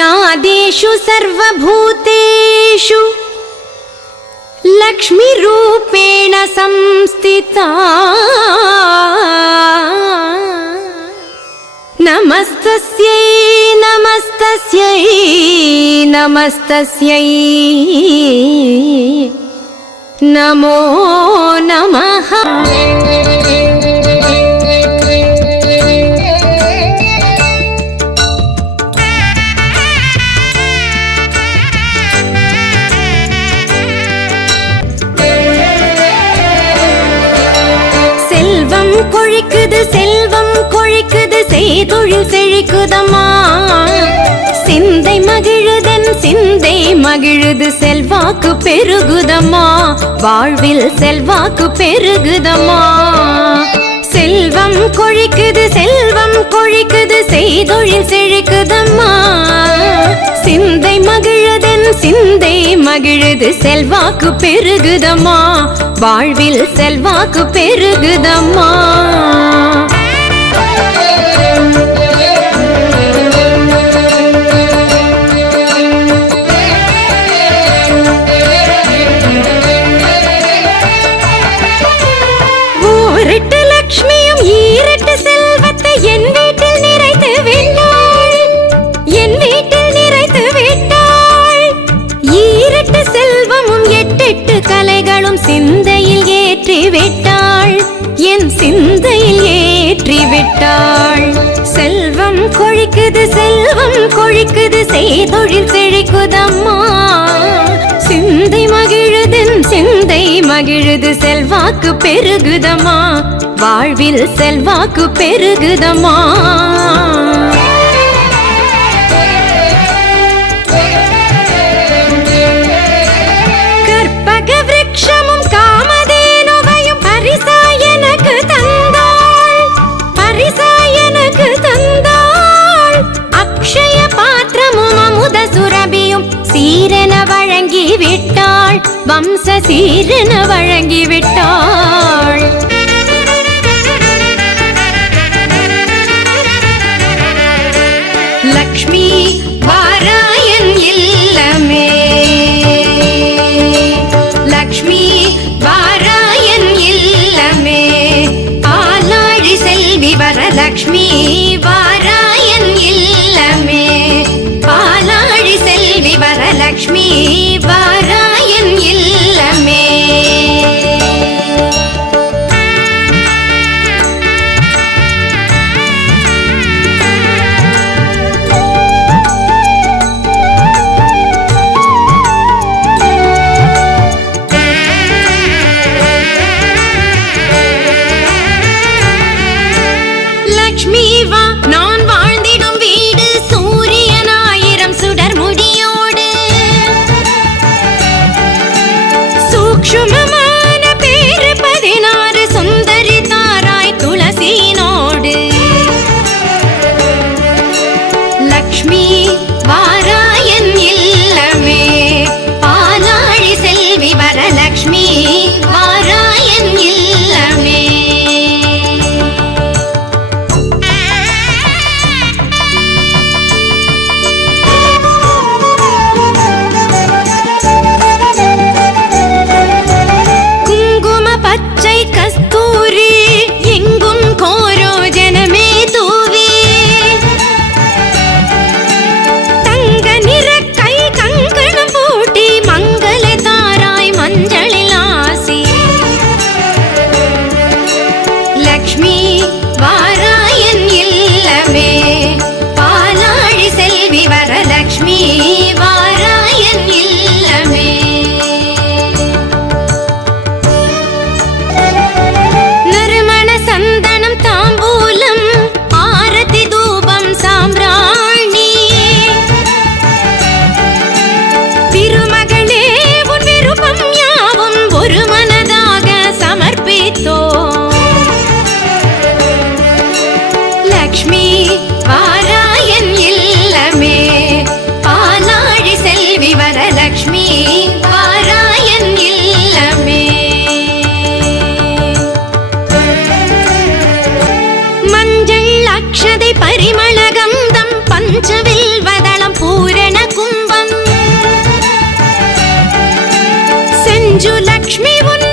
यादेषु सर्वभूतेषु लक्ष्मीरूपेण संस्थिता नमस्तस्यै नमस्तस्यै नमस्तस्यै नमो नमः। செல்வம் கொழிக்குது செல்வம் கொழிக்குது செய்தொழில் செழிக்குதம்மா சிந்தை மகிழுதன் சிந்தை மகிழுது செல்வாக்கு பெருகுதம்மா வாழ்வில் செல்வாக்கு பெருகுதம்மா செல்வம் கொழிக்குது செல்வம் கொழிக்குது செய்தொழில் செழிக்குதம்மா சிந்தை மகிழுதன் சிந்தை மகிழுது செல்வாக்கு பெருகுதம்மா வாழ்வில் செல்வாக்கு பெருகுதம்மா ஓரெட்டு லட்சுமியும் ஈரெட்டு செல்வத்தை என் வீட்டில் நிறைத்து விட்டாள் என் வீட்டில் நிறைத்து விட்டாள் ஈரெட்டு செல்வமும் எட்டெட்டு கலைகளும் சிந்தையில் ஏற்றி விட்டாள் என் சிந்தையில் ஏற்றி விட்டாள் செல்வம் கொழிக்குது செல்வம் கொழிக்குது செய்தொழில் செழிக்குதம்மா சிந்தை மகிழுதன் சிந்தை மகிழுது செல்வாக்கு பெருகுதம்மா வாழ்வில் செல்வாக்கு பெருகுதம்மா கற்பக விருட்சமும் காமதேனுவையும் பரிசாய் எனக்கு தந்தாள் பரிசாய் எனக்கு தந்தாள் அக்ஷய பாத்திரமும் அமுத சுரபியும் சீரென வழங்கி விட்டாள் வம்ச சீரென வழங்கி விட்டாள் லக்ஷ்மி வாராயன் இல்லமே லக்ஷ்மி வாராயன் இல்லமே பாலாழி செல்வி வரலக்ஷ்மி வாராயன் இல்லமே பாலாழி செல்வி வரலக்ஷ்மி வாராயன் இல்லமே லக்ஷ்மி வா நான் வாழ்ந்திடும் வீடு சூரியன் ஆயிரம் சுடர் முடியோடு சூக்ஷ்மமான பேரு 16 சுந்தரி தாராய் துளசினோடு லக்ஷ்மி வாராயன் இல்லமே பாலாழி செல்வி வரலக்ஷ்மி வாராயன் இல்லமே மஞ்சுலக்ஷ்மி உன்